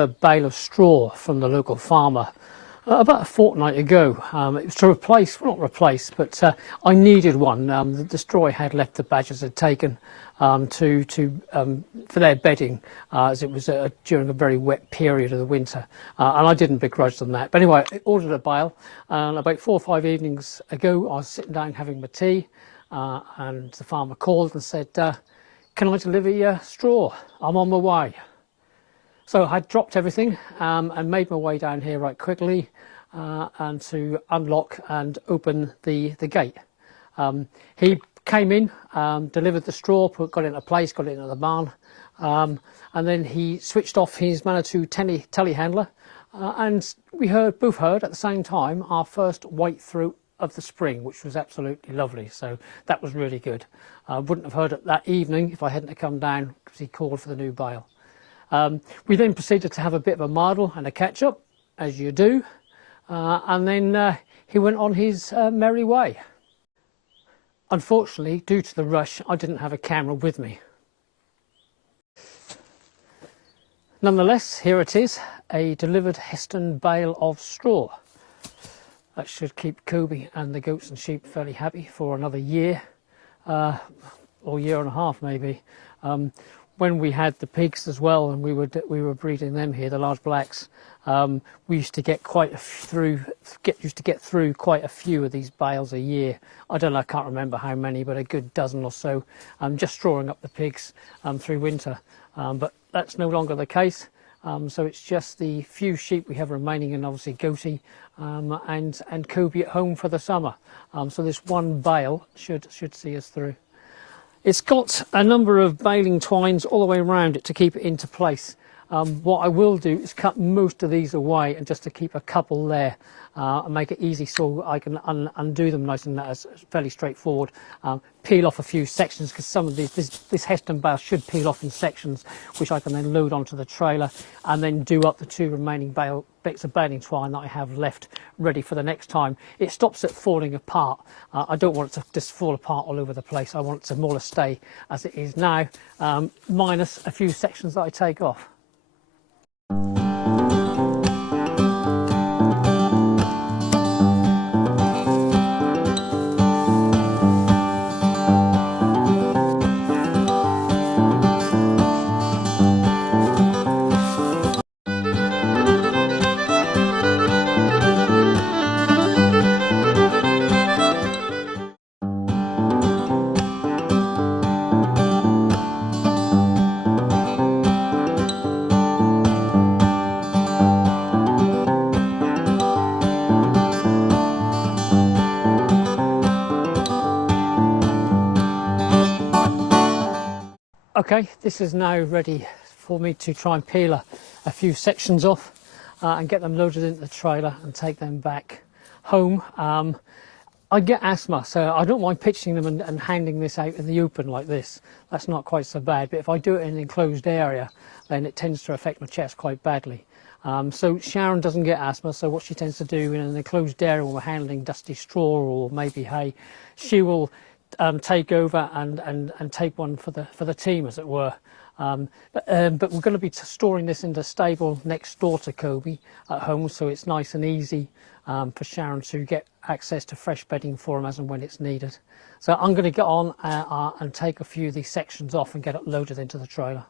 a bale of straw from the local farmer about a fortnight ago. It was to replace, well, not replace, but I needed one. The straw I had left the badgers had taken for their bedding, as it was during a very wet period of the winter, and I didn't begrudge them that. But anyway, I ordered a bale, and about 4 or 5 evenings ago I was sitting down having my tea, and the farmer called and said, can I deliver your straw? I'm on my way. So I dropped everything and made my way down here right quickly and to unlock and open the gate. He came in, delivered the straw, got it into place, got it into the barn, and then he switched off his Manitou telehandler, and we both heard at the same time our first white throat of the spring, which was absolutely lovely. So that was really good. I wouldn't have heard it that evening if I hadn't come down, because he called for the new bale. We then proceeded to have a bit of a mardle and a catch up, as you do, and then he went on his merry way. Unfortunately, due to the rush, I didn't have a camera with me. Nonetheless, here it is, a delivered Heston bale of straw. That should keep Coby and the goats and sheep fairly happy for another year, or year and a half maybe. When we had the pigs as well, and we were breeding them here, the large blacks, we used to get get through quite a few of these bales a year. I don't know, I can't remember how many, but a good dozen or so, just strawing up the pigs through winter. But that's no longer the case. So it's just the few sheep we have remaining, and obviously Goaty and Coby at home for the summer. So this one bale should see us through. It's got a number of baling twines all the way around it to keep it into place. What I will do is cut most of these away, and just to keep a couple there and make it easy so I can undo them nice and that's fairly straightforward. Peel off a few sections, because some of this Heston bale should peel off in sections, which I can then load onto the trailer, and then do up the 2 remaining bits of baling twine that I have left ready for the next time. It stops it falling apart. I don't want it to just fall apart all over the place. I want it to more or less stay as it is now, minus a few sections that I take off. Okay, this is now ready for me to try and peel a few sections off and get them loaded into the trailer and take them back home. I get asthma, so I don't mind pitching them and handing this out in the open like this. That's not quite so bad, but if I do it in an enclosed area, then it tends to affect my chest quite badly. So Sharon doesn't get asthma, so what she tends to do in an enclosed area when we're handling dusty straw or maybe hay, she will take over and take one for the team, as it were. But we're going to be storing this in the stable next door to Coby at home, so it's nice and easy for Sharon to get access to fresh bedding for him as and when it's needed. So I'm going to get on and take a few of these sections off and get it loaded into the trailer.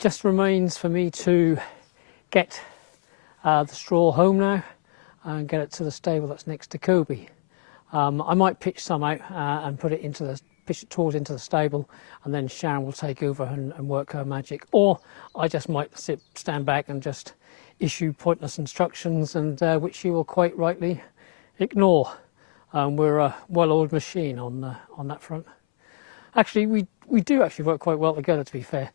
just remains for me to get the straw home now and get it to the stable that's next to Coby. I might pitch some out and pitch it towards into the stable, and then Sharon will take over and work her magic. Or I just might stand back and just issue pointless instructions, and which she will quite rightly ignore. We're a well-oiled machine on that front. Actually, we do actually work quite well together, to be fair.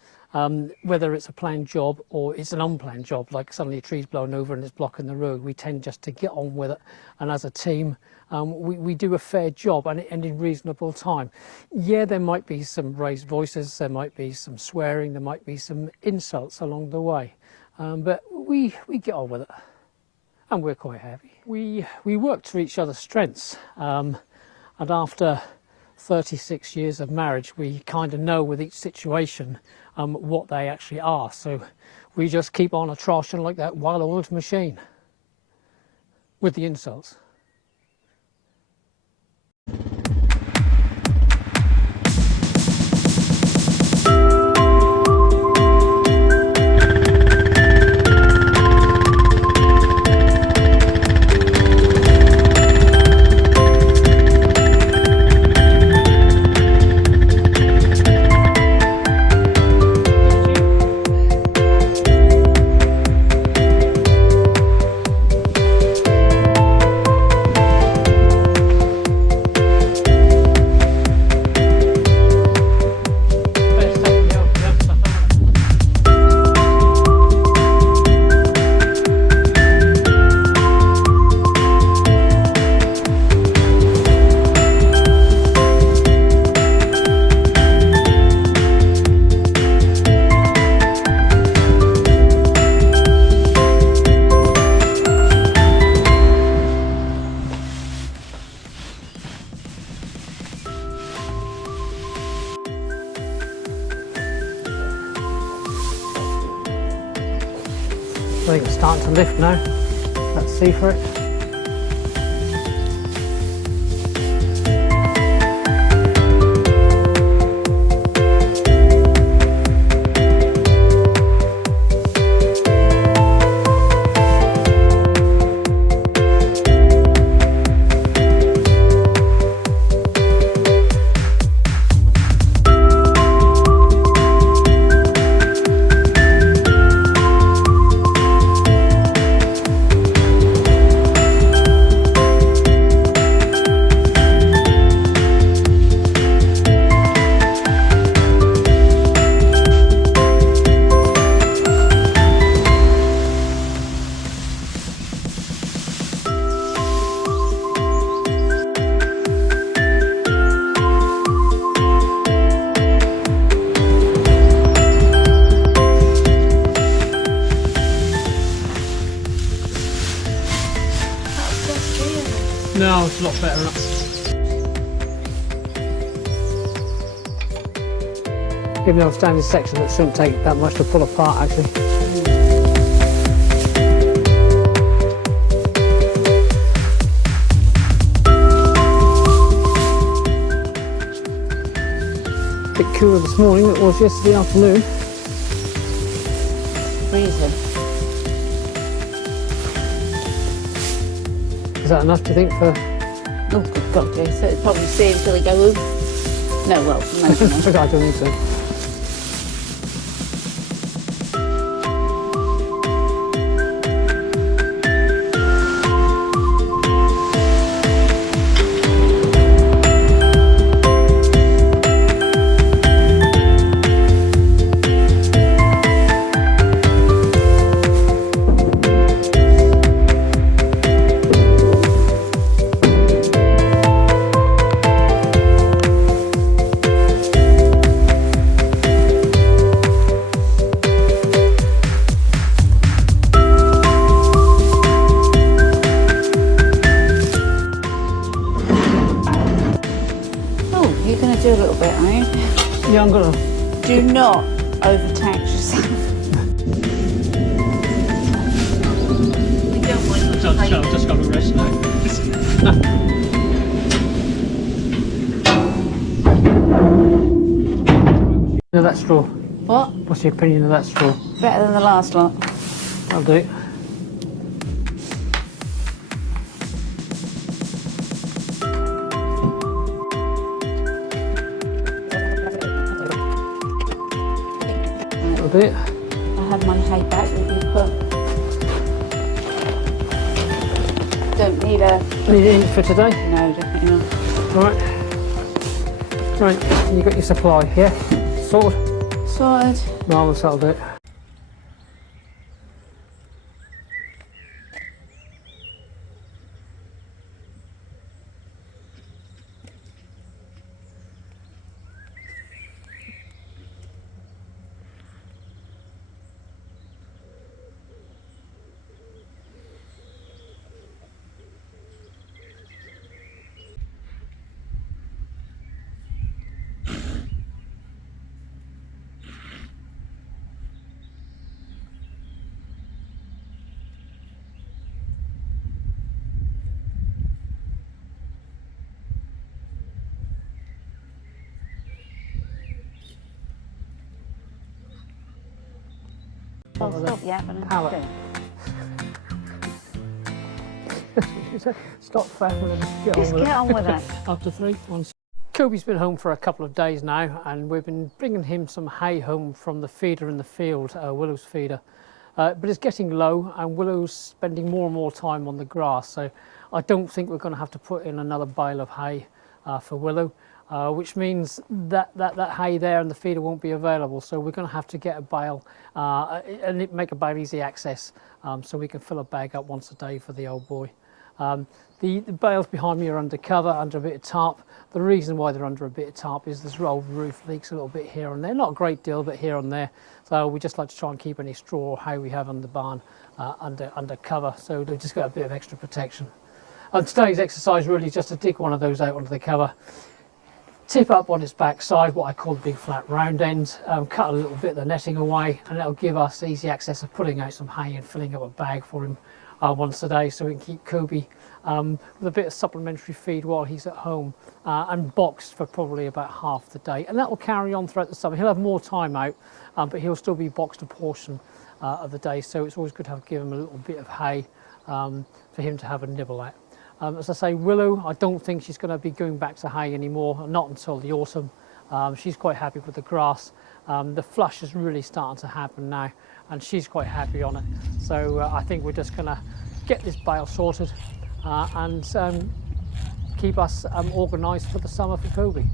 Whether it's a planned job or it's an unplanned job, like suddenly a tree's blown over and it's blocking the road, we tend just to get on with it, and as a team we do a fair job and in reasonable time. Yeah, there might be some raised voices, there might be some swearing, there might be some insults along the way, but we get on with it, and we're quite happy. We work to each other's strengths, and after 36 years of marriage, we kind of know with each situation what they actually are. So we just keep on a trotting like that well-oiled machine with the insults. I think it's starting to lift now. Let's see for it. No, it's a lot better than that. Even though it's down this section, it shouldn't take that much to pull apart actually. A bit cooler this morning than it was yesterday afternoon. Freezing. Is that enough, do you think, for... Oh, good God, yes. So it'll probably stay until they go home. No, well, maybe not. I don't think so. Do a little bit, are you? Yeah, I'm gonna. Do not overtax yourself. We don't want you to I've just got to rest now. That straw. What? What's your opinion of that straw? Better than the last lot. I'll do it. I'll do it. I have my hay back that you put. Don't need a... Need it for today? No, definitely not. Right. Right, you got your supply, yeah? Sorted? Sorted. Marvellous, that'll do it. I'll stop yapping and Pallet. Stop faffing and get Just on with it. get on with it. After 3, 1. Coby's been home for a couple of days now, and we've been bringing him some hay home from the feeder in the field, Willow's feeder. But it's getting low, and Willow's spending more and more time on the grass, so I don't think we're going to have to put in another bale of hay for Willow, which means that hay there in the feeder won't be available. So we're going to have to get a bale and make a bale easy access, so we can fill a bag up once a day for the old boy. The bales behind me are under cover, under a bit of tarp. The reason why they're under a bit of tarp is this old roof leaks a little bit here and there, not a great deal, but here and there. So we just like to try and keep any straw or hay we have in the barn under cover, so they've just got a bit of extra protection. And today's exercise really is just to dig one of those out onto the cover, tip up on its back side, what I call the big flat round end, cut a little bit of the netting away, and that'll give us easy access of putting out some hay and filling up a bag for him once a day, so we can keep Coby with a bit of supplementary feed while he's at home, and boxed for probably about half the day, and that will carry on throughout the summer. He'll have more time out, but he'll still be boxed a portion of the day, so it's always good to give him a little bit of hay for him to have a nibble at. As I say, Willow, I don't think she's going to be going back to hay anymore, not until the autumn. She's quite happy with the grass. The flush is really starting to happen now, and she's quite happy on it. So I think we're just going to get this bale sorted and keep us organised for the summer for Coby.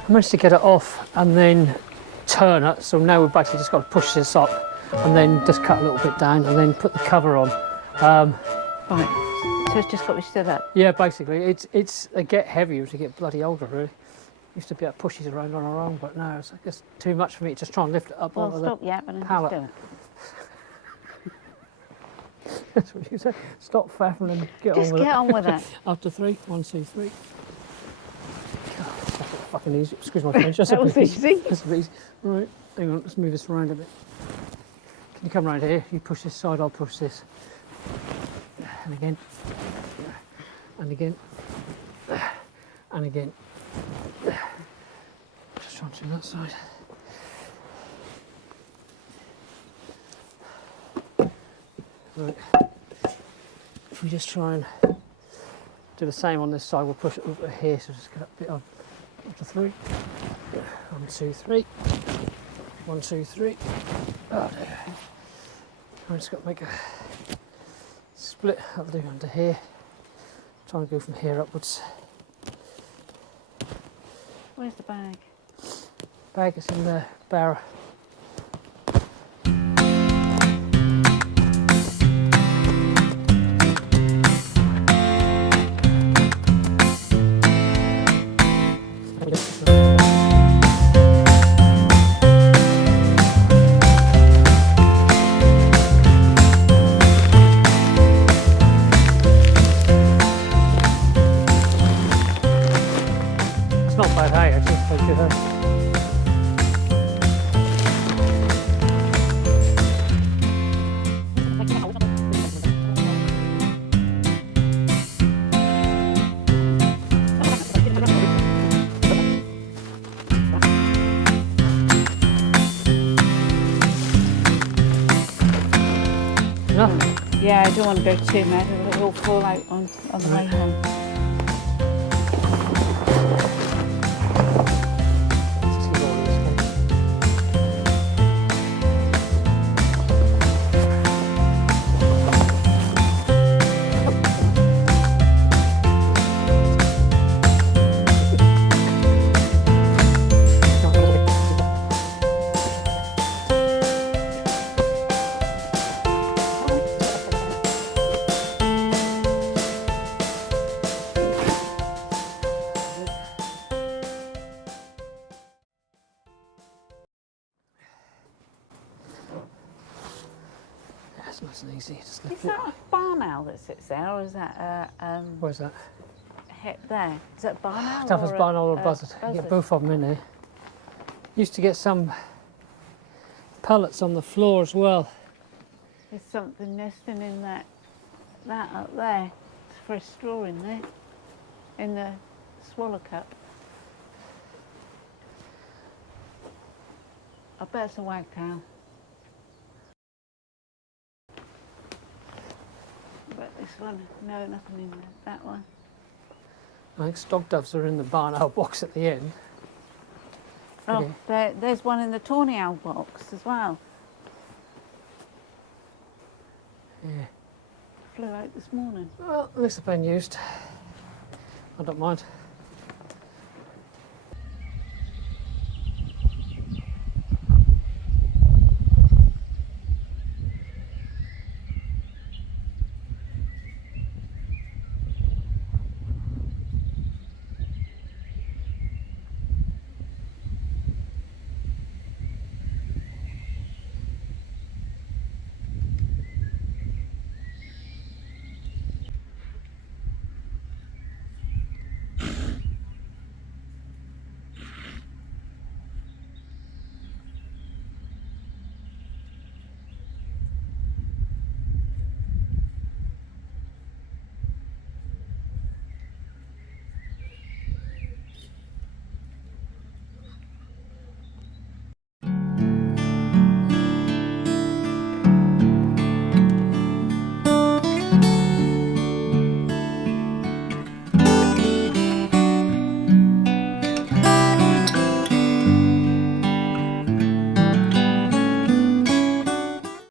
I managed to get it off and then turn it, so now we've basically just got to push this up and then just cut a little bit down and then put the cover on. Right, so it's just got to be stood up? Yeah, basically. They get heavier as you get bloody older, really. Used to be able to push these around on our own, but now it's just too much for me to just try and lift it up onto stop yapping and pallet. just do it. That's what you said. Stop faffing and get Just on with it. get on with it. After 3, 1, 2, 3. That's fucking easy. Excuse my French. That's That a was bit easy. That's a bit easy. Right, hang on. Let's move this around a bit. Can you come round here? You push this side. I'll push this. And again. And again. And again, just trying to do that side. Right. If we just try and do the same on this side, we'll push it over here, so just get a bit of up to 3. 1, 2, 3. 1, 2, 3. Oh dear. I just got to make a split. That'll do under here. Try and go from here upwards. Where's the bag? Bag is in the barrow. Not bad, hey, actually, quite good, hey? Enough? Yeah, I don't want to go too mad, it will fall out on the way home. That's nice and easy. Just Is lift it. that a barn owl that sits there, or is that a Where's that? hip there? Is that a barn owl? Tough as barn owl or a buzzard. You get both of them in there. Used to get some pellets on the floor as well. There's something nesting in that up there. It's for a straw in there, in the swallow cup. I bet it's a wagtail. But this one, no, nothing in there. That one. I think stog doves are in the barn owl box at the end. Oh, Okay. there's one in the tawny owl box as well. Yeah. Flew out this morning. Well, at least they've been used. I don't mind.